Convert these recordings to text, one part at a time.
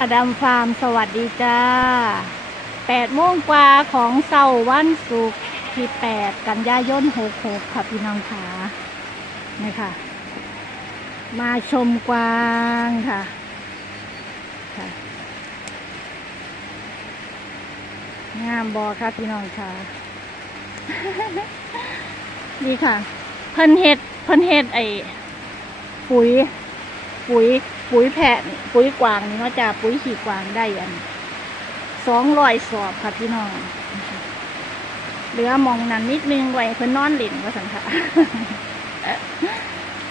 อดัมฟาร์มสวัสดีจ้าแปดโมงกว่าของเสาร์วันศุกร์ที่แปดกันยายนหกหกค่ะพี่น้องขานี่ค่ะ มาชมกวางค่ะค่ะงามบอค่ะพี่น้องค่ะนี่ค่ะ เพิ่นเฮ็ดเพิ่นเฮ็ดไอ้ปุ๋ย ปุ๋ย ปุ๋ยแพะนี่ปุ๋ยกวางนี่เนาะจ้าปุ๋ยขี่กวางได้อันสองร้อยสอบค่ะพี่น้องเหลือมองนั้นนิดนึงไว้เพิ่นนอนหลินว่าสันค่ะ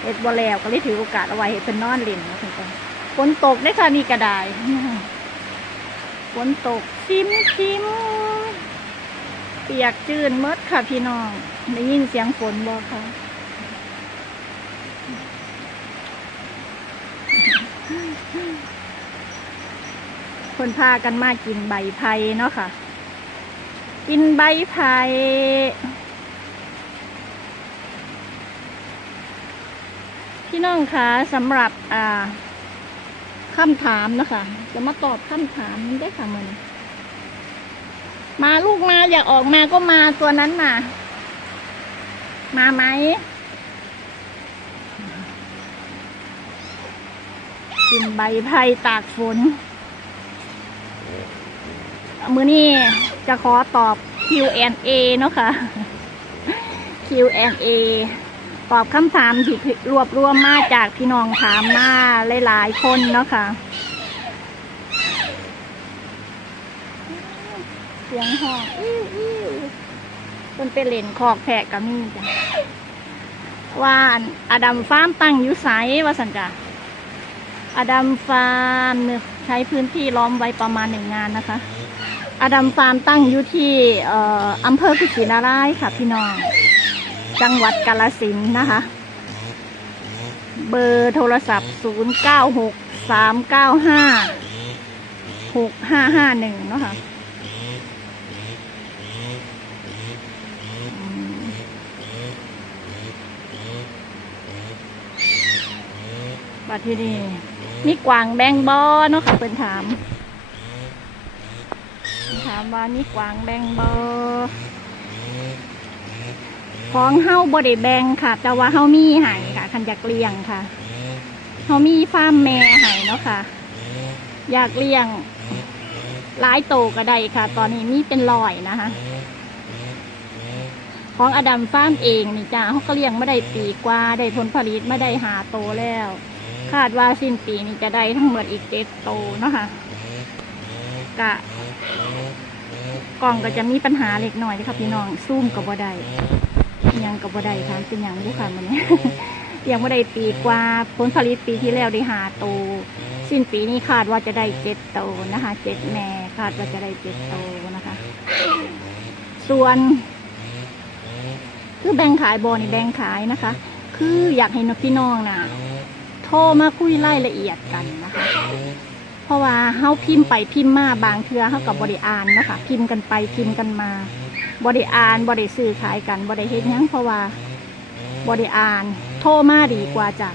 เฮ็ดบ่แล้วก็เลยถือโอกาสเอาไว้เพิ่นนอนหลินว่าสันค่ะฝนตกได้ค่ะนี่กระไดฝนตกซิมซิมเปียกจืนเมดค่ะพี่น้องได้ยินเสียงฝนบ่ค่ะ คนพากันมากินใบไผ่เนาะค่ะ กินใบไผ่พี่น้องคะสำหรับอ่าคำถามนะคะ จะมาตอบคำถามนี้ได้ค่ะมันมาลูกมาอยากออกมาก็มาตัวนั้นมา มาไหม กินใบไผ่ตากฝน มือนี้จะขอตอบ Q&A เนาะค่ะ Q&A ตอบคำถามที่รวบรวมมาจากพี่น้องถามมาหลายๆคนเนาะค่ะเสียงห้องอื้ออื้อมันเป็นเหรนขอกแพะกับนี่จ้ะว่านอดัมฟาร์มตั้งอยู่ไสว่าสันจ้ะ อดัมฟาร์มเนี่ยใช้พื้นที่ล้อมไว้ประมาณหนึ่งงานนะคะ อดัมฟาร์มตั้งอยู่ที่อออำเภอกุชินารายค่ะพี่น้อง จังหวัดกาลสินนะคะ เบอร์โทรศัพท์ 0 9 6 3 9 5 6 5 5 1 เนาะค่ะบัดที่นี่ มีกวางแบงบอเนาะค่ะเพิ่นถาม ถามว่ามีกวางแบงบอของเฮาบ่ได้แบงค่ะ แต่ว่าเฮามีให้ค่ะ คันอยากเลี้ยงค่ะเฮามีฟาร์มแม่ให้เนาะค่ะ อยากเลี้ยงหลายโตก็ได้ค่ะ ตอนนี้มีเป็นร้อยนะคะของอดัมฟาร์มเองนี่จ้าเขาก็เลี้ยงไม่ได้ปีกว่า ได้ผลผลิตไม่ได้หาโตแล้ว คาดว่าสิ้นปีนี้จะได้ทั้งหมดอีกเจ็ดโตเนาะค่ะกะกล่องก็จะมีปัญหาเล็กน้อยนะคะพี่น้องซูมกับบ่ได้ยังกับบ่ได้ค่ะเป็นย่างลูกค่ะมันนี้ยังไม่ได้ปีกว่าผลผลิตปีที่แล้วได้หาโต สิ้นปีนี้คาดว่าจะได้เจ็ดโตนะคะเจ็ดแม่คาดว่าจะได้เจ็ดโตนะคะ ส่วน คือแบ่งขายบอนี่แบ่งขายนะคะ คืออยากให้นพี่น้องน่ะ โทรมาคุยรายละเอียดกันนะคะ เพราะว่าเฮาพิมพ์ไปพิมพ์มาบางเทือเฮากับบริอ่านนะคะพิมพ์กันไปพิมพ์กันมาบริอ่านบริสื่อขายกันบริเฮ็ดยังเพราะว่าบริอ่านโทรมาดีกว่าจ้ะ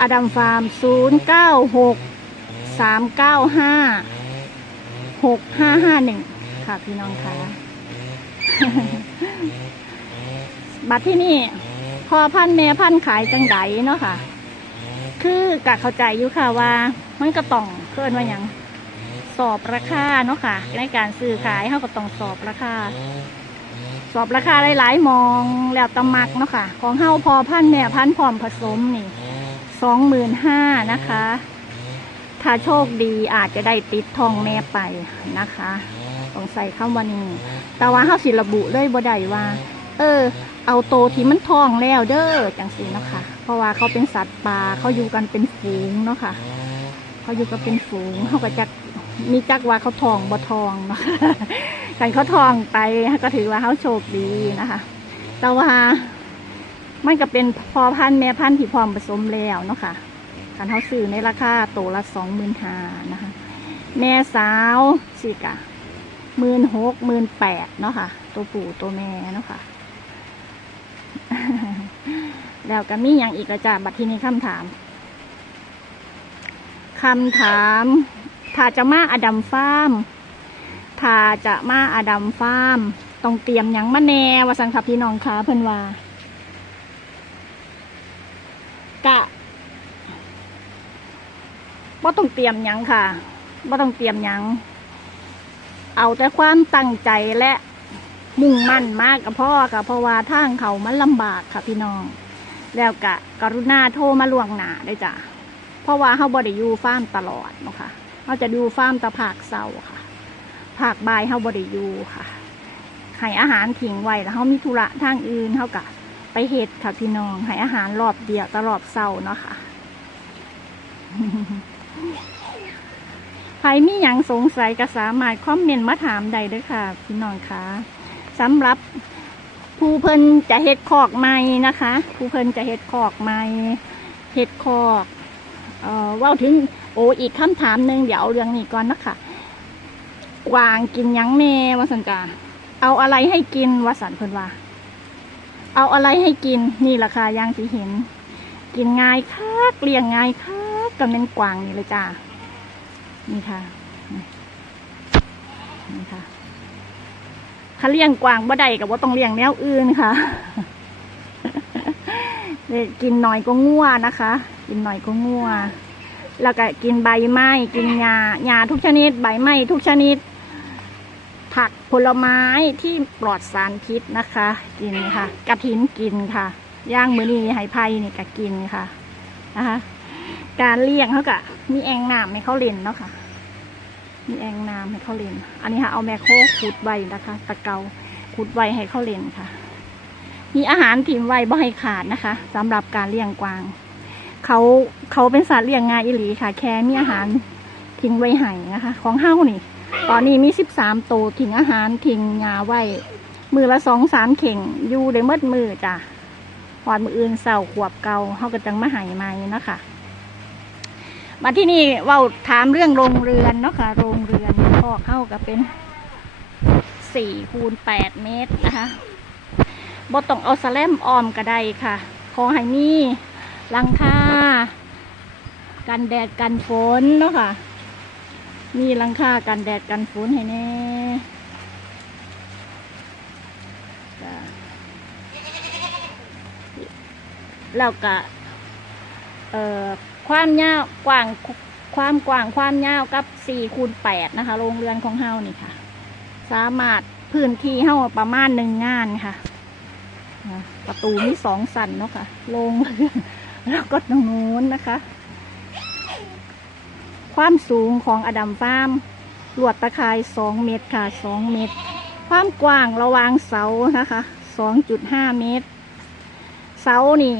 อดัมฟาร์มศูนย์เก้าหกสามเก้าห้าหกห้าห้าหนึ่งค่ะพี่น้องคะบัตรที่นี่พอพันแม่พันขายจังไดเนาะค่ะ คือกะเข้าใจอยู่ค่ะว่ามันก็ต้องเพื่อนว่าอย่างสอบราคาเนาะค่ะ ในการซื้อขายเขาก็ต้องสอบราคา สอบราคาหลายๆมองแล้วตำมักเนาะค่ะ ของเฮาพอพันแม่พันพร้อมผสมนี่สองหมื่นห้านะคะ ถ้าโชคดีอาจจะได้ติดทองแม่ไปนะคะต้องใส่คำว่านี้แต่ว่าเฮาสิระบุเลยบ่ได้ว่า เออ เอาโตที่มันทองแล้วเด้อจังสีเนาะค่ะ เพราะว่าเขาเป็นสัตว์ป่าเขาอยู่กันเป็นฝูงเนาะค่ะ เขาอยู่กันเป็นฝูงเขาก็จะมีจักว่าเขาทองบ่ทองเนาะกันเขาทองไปก็ถือว่าเขาโชคดีนะคะ แต่ว่ามันก็เป็นพอพันธุ์แม่พันธุ์ที่พร้อมผสมแล้วเนาะค่ะการเขาซื้อในราคาโตวละสองหมื่นห้านะคะ แม่สาวสิกะหมื่นหกหมื่นแปดเนาะค่ะ ตัวผู้ตัวแม่เนาะค่ะ แล้วก็มีอย่างอีกระจาบัดทีนี้คำถามคำถามถ้าจะมาอดัมฟาร์มถ้าจะมาอดัมฟาร์มต้องเตรียมยังมาแน่ว่าสังคับพี่น้องคะเพิ่นว่ากะว่าต้องเตรียมยังค่ะว่าต้องเตรียมยัง เอาแต่ความตั้งใจและมุ่งมั่นมากกับพ่อกับเพราะว่าทางเขามันลำบากค่ะพี่น้อง แล้วกะกรุณาโทรมาล่วงหนาได้จ้ะเพราะว่าเขาบไดิยูฟาร์มตลอดเนาะค่ะเขาจะดูฟาร์มตะผากเศร้าค่ะผากบายเขาบไดิยูค่ะให้อาหารทิ้งไว้แล้วเขามีธุระทางอื่นเขากะไปเฮ็ดค่ะพี่น้องให้อาหารรอบเดียวตลอดเศร้าเนาะค่ะใครมีหยังสงสัยก็สามารถคอมเมนต์มาถามได้เด้วยค่ะ พี่น้องคะสำหรับ ผู้เพิ่นจะเฮ็ดคอกใหม่นะคะ ผู้เพิ่นจะเฮ็ดคอกใหม่เฮ็ดคอกเอ่อว่าถึงโอ้อีกคำถามหนึ่งเดี๋ยวเอาเรื่องนี้ก่อนนะคะกวางกินยังแม่วาสันกาเอาอะไรให้กินวาสันเพิ่นว่า เอาอะไรให้กินนี่แหละค่ะอย่างที่เห็น กินง่ายคักเลี้ยงง่ายคักกับเป็นกวางนี่เลยจ้านี่ค่ะนี่ค่ะ ถ้าเลี้ยงกวางบ่ได้กับว่าต้องเลี้ยงแนวอื่นค่ะเลยกินหน่อยก็ง่วนะคะ กินหน่อยก็ง่วแล้วก็กินใบไม้กินหญ้าหญ้าทุกชนิด ใบไม้ทุกชนิด ผักผลไม้ที่ปลอดสารพิษนะคะ กินค่ะ กระถินกินค่ะย่างมือนี้ไหไผ่นี่ก็กินค่ะนะคะการเลี้ยงเขากะมีแองน้ำให้เขาเล่นเนาะค่ะ มีแองน้ำให้เขาเล่น อันนี้ค่ะเอาแมคโครขุดไว้นะคะ ตะเกาขุดไว้ให้เขาเล่นค่ะ มีอาหารถิ่มไว้บ่ให้ขาดนะคะสำหรับการเลี้ยงกวาง เขาเขาเป็นสัตว์เลี้ยงง่ายอิหลีค่ะ แค่มีอาหารทิ้งไว้ให้นะคะ ของเฮ้านี่ ตอนนี้มีสิบสามตัวทิ้งอาหารทิ้งยาไว้มือละสองสามเข่งอยู่ได้เมดมือจ้ะหอดมืออื่นเสาขวบเกาเขาก็จังมาใหายมาเนะค่ะ มาที่นี่เว่าถามเรื่องโรงเรือนเนาะค่ะ โรงเรือนก็เข้ากับเป็นสี่คูณแปดเมตรนะคะบ่ต้องเอาสแลมออมก็ได้ค่ะ ขอให้มีหลังคากันแดดกันฝนเนาะค่ะ มีหลังคากันแดดกันฝนให้แน่แล้วก็เอ่อ ความยาวกว้างความกว้างความยาวกับสี่คูณแปดนะคะโรงเรือนของเฮานี่ค่ะ สามารถพื้นที่เฮาประมาณหนึ่งงานค่ะ ประตูมีสองสันเนาะค่ะโรงเรือนแล้วก็ตรงนู้นนะคะ ความสูงของอดัมฟาร์มลวดตะข่ายสองเมตรค่ะสองเมตร ความกว้างระหวางเสานะคะสองจุดห้าเมตร เสานี่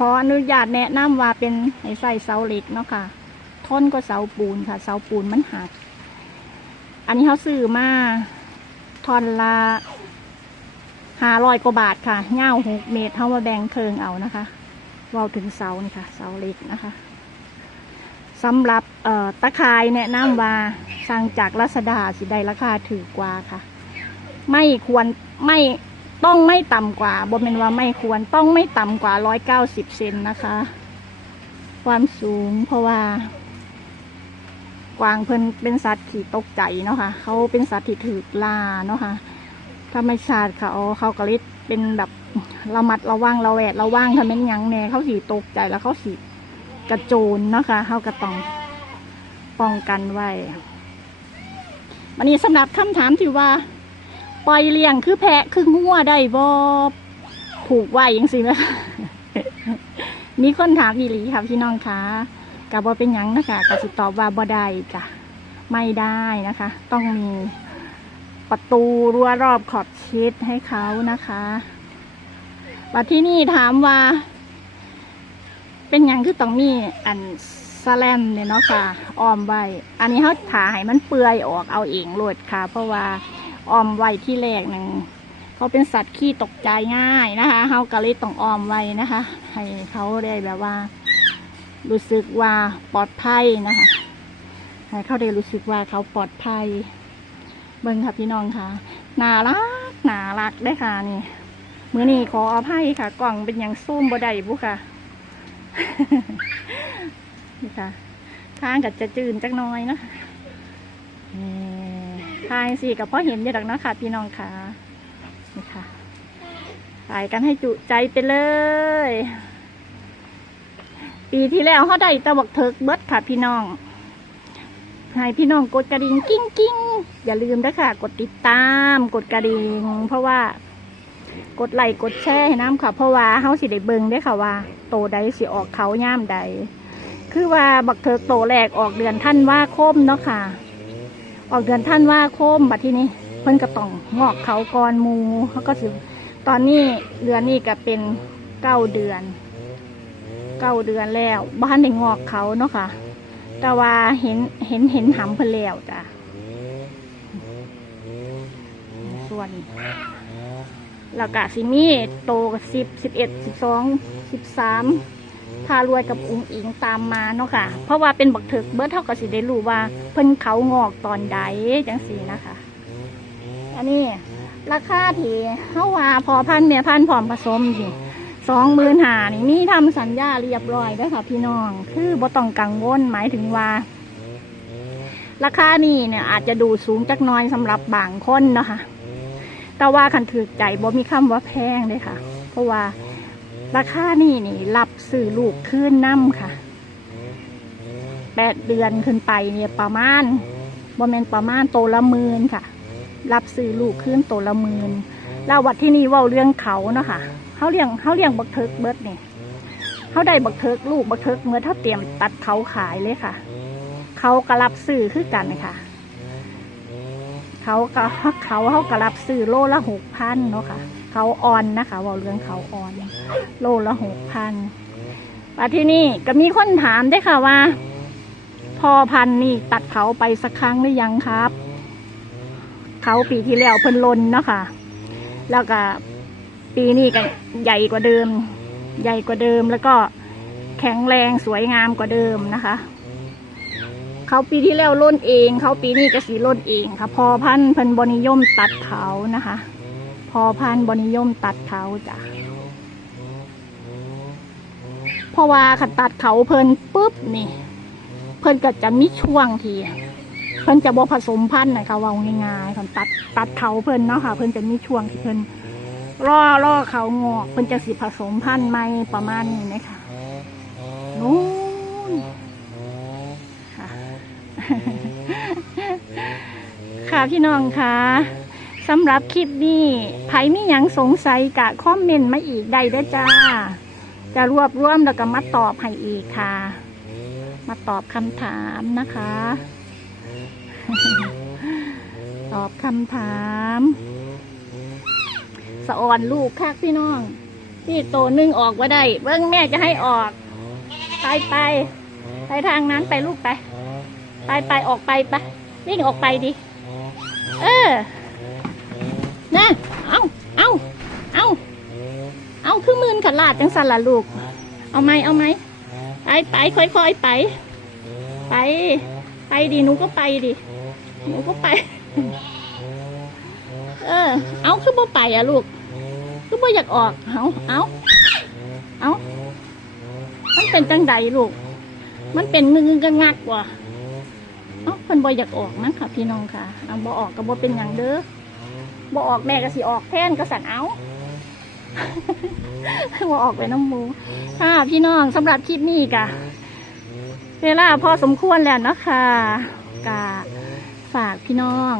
ขออนุญาตแนะนำว่าเป็นให้ใส่เสาเหล็กเนาะค่ะท่อนก็เสาปูนค่ะ เสาปูนมันหัก อันนี้เขาซื้อมาทอนละห้าร้อยกว่าบาทค่ะเง่าหกเมตรเขามาแบ่งเคิงเอานะคะเว่าถึงเสานี่ค่ะ เสาเหล็กนะคะสำหรับเอ่อตะข่ายแนะนำว่าสั่งจากรัศดาสิได้ราคาถือกว่าค่ะ ไม่ควรไม่ ต้องไม่ต่ำกว่าบนเป็นว่าไม่ควรต้องไม่ต่ำกว่าร้อยเก้าสิบเซนนะคะ ความสูงเพราะว่า กวางเพิ่นเป็นสัตว์ที่ตกใจเนาะค่ะ เขาเป็นสัตว์ที่ถือลาเนาะค่ะธรรมชาติเขาเขากระลิดเป็นแบบระมัดระวังระแวดระวังทำเป็นยังแน่เขาสีตกใจแล้วเขาสีกระโจนเนาะค่ะเขาก็ต้องป้องกันไว้วันนี้สำหรับคำถามที่ว่า ปล่อยเลี้ยงคือแพะคืองัวได้บ่ผูกไว้ยังสินะมีคนถามอีหลีค่ะพี่น้องคะกับว่าเป็นยังนะคะกสิตอบว่าบ่ได้จ้ะไม่ได้นะคะ ต้องมีประตูรั้วรอบขอบชิดให้เขานะคะมาที่นี่ถามว่า เป็นยังคือต้องมีอันสแลมเนี่ยเนาะค่ะออมไว้ อันนี้เขาถ่าให้มันเปื่อยออกเอาเองโหลดค่ะ เพราะว่า ออมไว้ที่แรกหนึ่งเขาเป็นสัตว์ขี้ตกใจง่ายนะคะเขาก็เลยต้องออมไว้นะคะ ให้เขาได้แบบว่า รู้สึกว่าปลอดภัยนะคะให้เขาได้รู้สึกว่าเขาปลอดภัย เบิ่งค่ะพี่น้องค่ะน่ารักน่ารักได้ค่ะนี่มือนี้ขออภัยค่ะ กล่องเป็นอย่างซูมบ่ได้บุค่ะนี่ค่ะทางก็จะจืนจักน้อยนะนี่ ทายสิกับพ่อเห็นอยู่ดอกเนาะค่ะ พี่น้องค่ะนี่ค่ะถ่ายกันให้จุใจไปเลย ปีที่แล้วเขาได้ตะบักเถิกเบิดค่ะ พี่น้องให้พี่น้องกดกระดิ่งกิ้งกิ้งอย่าลืมนะค่ะ กดติดตามกดกระดิ่งเพราะว่ากดไลค์กดแชร์ให้น้ำค่ะ เพราะว่าเขาสิได้เบิ่งได้ค่ะว่า โตใดสิออกเขาย่ามใด คือว่าบักเถิกโตแรกออกเดือนท่านว่าคมเนาะค่ะ ออกเดือนท่านว่าโคมบัดที่นี้เพิ่นก็ต้องงอกเขาก่อนหมูเขาก็สิตอนนี้เดือนนี้ก็เป็นเก้าเดือนเก้าเดือนแล้วบ้านได้งอกเขาเนาะค่ะ แต่ว่าเห็นเห็นเห็นหำเพิ่นแล้วจ้ะส่วนแล้วก็สิมีโตกับสิบสิบเอ็ดสิบสองสิบสาม พารวยกับอุ้งอิงตามมาเนาะค่ะ เพราะว่าเป็นบักเถิกเบิร์ดเท่ากับสิได้รู้ว่า เพิ่นเขางอกตอนใดจังสีนะคะ อันนี้ราคาที่เฮาว่าพอพันเมียพันพร้อมผสมสิสองหมื่นหานี่มีทำสัญญาเรียบร้อยเด้วยค่ะ พี่น้อง คือบ่ต้องกังวลหมายถึงว่า ราคานี่เนี่ยอาจจะดูสูงจักหน้อยสำหรับบางคนเนาะค่ะแต่ว่าคันถือใจบ่มีคำว่าแพงเลยค่ะ เพราะว่า ราคานี่นี่ รับซื้อลูกขึ้นน้ำค่ะแปดเดือนขึ้นไปเนี่ยประมาณบ่แมนประมาณโตละหมื่นค่ะ รับซื้อลูกขึ้นโตละหมื่นแล้ววัดที่นี่เว่าเรื่องเขาเนาะค่ะเขาเลี้ยงเขาเลี้ยงบักเทิกเบิดนี่เขาได้บักเทิกลูกบักเทิกเมื่อเขาเตรียมตัดเขาขายเลยค่ะ เขาก็รับซื้อคือกันค่ะ เขาก็เขาเขาก็รับซื้อโลละหกพันเนาะค่ะ เขาออนนะคะว่าเรื่องเขาออน โลละหกพันมาที่นี่ก็มีคนถามได้ค่ะว่า พอพันนี่ตัดเขาไปสักครั้งหรือยังครับ เขาปีที่แล้วเพิ่นลนเนาะค่ะ แล้วก็ปีนี้ก็ใหญ่กว่าเดิม ใหญ่กว่าเดิมแล้วก็แข็งแรงสวยงามกว่าเดิมนะคะเขาปีที่แล้วล้นเอง เขาปีนี้ก็สีล้นเองค่ะ พอพันธุ์เพิ่นบนิยมตัดเขานะคะ พอพันบนิยมตัดเขาจ้ะเพราะว่าขัดตัดเขาเพิ่นปุ๊บนี่ เพิ่นก็จะมีช่วงทีเพิ่นจะบผสมพันธุ์นะคะว่าง่ายๆค่ะตัดตัดเขาเพิ่นเนาะค่ะ เพิ่นจะมีช่วงที่เพิ่นรอรอเขางอกเพิ่นจะสิผสมพันธุ์ใหม่ประมาณนี้นะคะนู้นค่ะ ค่ะพี่น้องค่ะ สำหรับคลิปนี้ไผมีหยังสงสัยกะคอมเมนต์มาอีกได้เด้อจ้า จะรวบรวมแล้วก็มาตอบให้อีกค่ะ มาตอบคำถามนะคะ ตอบคำถาม สะออนลูกค่ะพี่น้องที่โตหนึ่งออกว่าได้ เบิ้งแม่จะให้ออก ไปไป ไปทางนั้นไปลูกไป ไปไปออกไปไปวิ่งออกไปดิ เออ นะเอาเอาเอาเอาคือมืนขัดลาดจังสันละลูก เอาไหมเอาไหมไปไปค่อยๆไป ไป ไปดิหนูก็ไปดิหนูก็ไป เออ เอาคือบ่ไปอะลูก คือบ่อยากออกเอาเอาเอามันเป็นจังใดลูก มันเป็นงึงงกังักว่ะเอ้าเพิ่นบ่อยากออกมั้งค่ะพี่น้องค่ะ เอาบ่ออกก็บ่เป็นหยังเด้อ บ่ออกแม่ก็สิออกแทนก็สั่นเอาบ่ออกไปน้ำหมูค่ะพี่น้องสำหรับคลิปนี้กะเวลาพอสมควรแล้วเนาะคะกะฝากพี่น้อง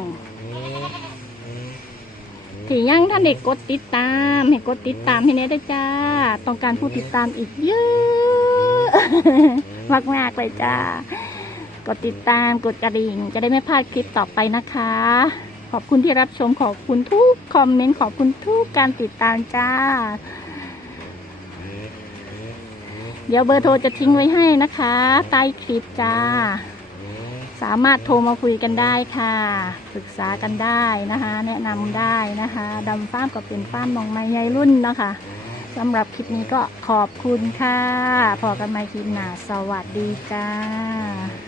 ที่ยังท่านเด็กกดติดตามให้กดติดตามให้แน่ด้วยจ้า ต้องการผู้ติดตามอีกเยอะมากมากๆเลยจ้ากดติดตามกดกระดิ่ง จะได้ไม่พลาดคลิปต่อไปนะคะ ขอบคุณที่รับชมขอบคุณทุกคอมเมนต์ขอบคุณทุกการติดตามจ้า เดี๋ยวเบอร์โทรจะทิ้งไว้ให้นะคะ ใต้คลิปจ้า สามารถโทรมาคุยกันได้ค่ะปรึกษากันได้นะคะ แนะนำได้นะคะดำฟ้ามก็เป็นฟ้ามมองไม้ใหญ่รุ่นเนาะคะสำหรับคลิปนี้ก็ขอบคุณค่ะ พอกันใหม่คลิปหน้าสวัสดีจ้า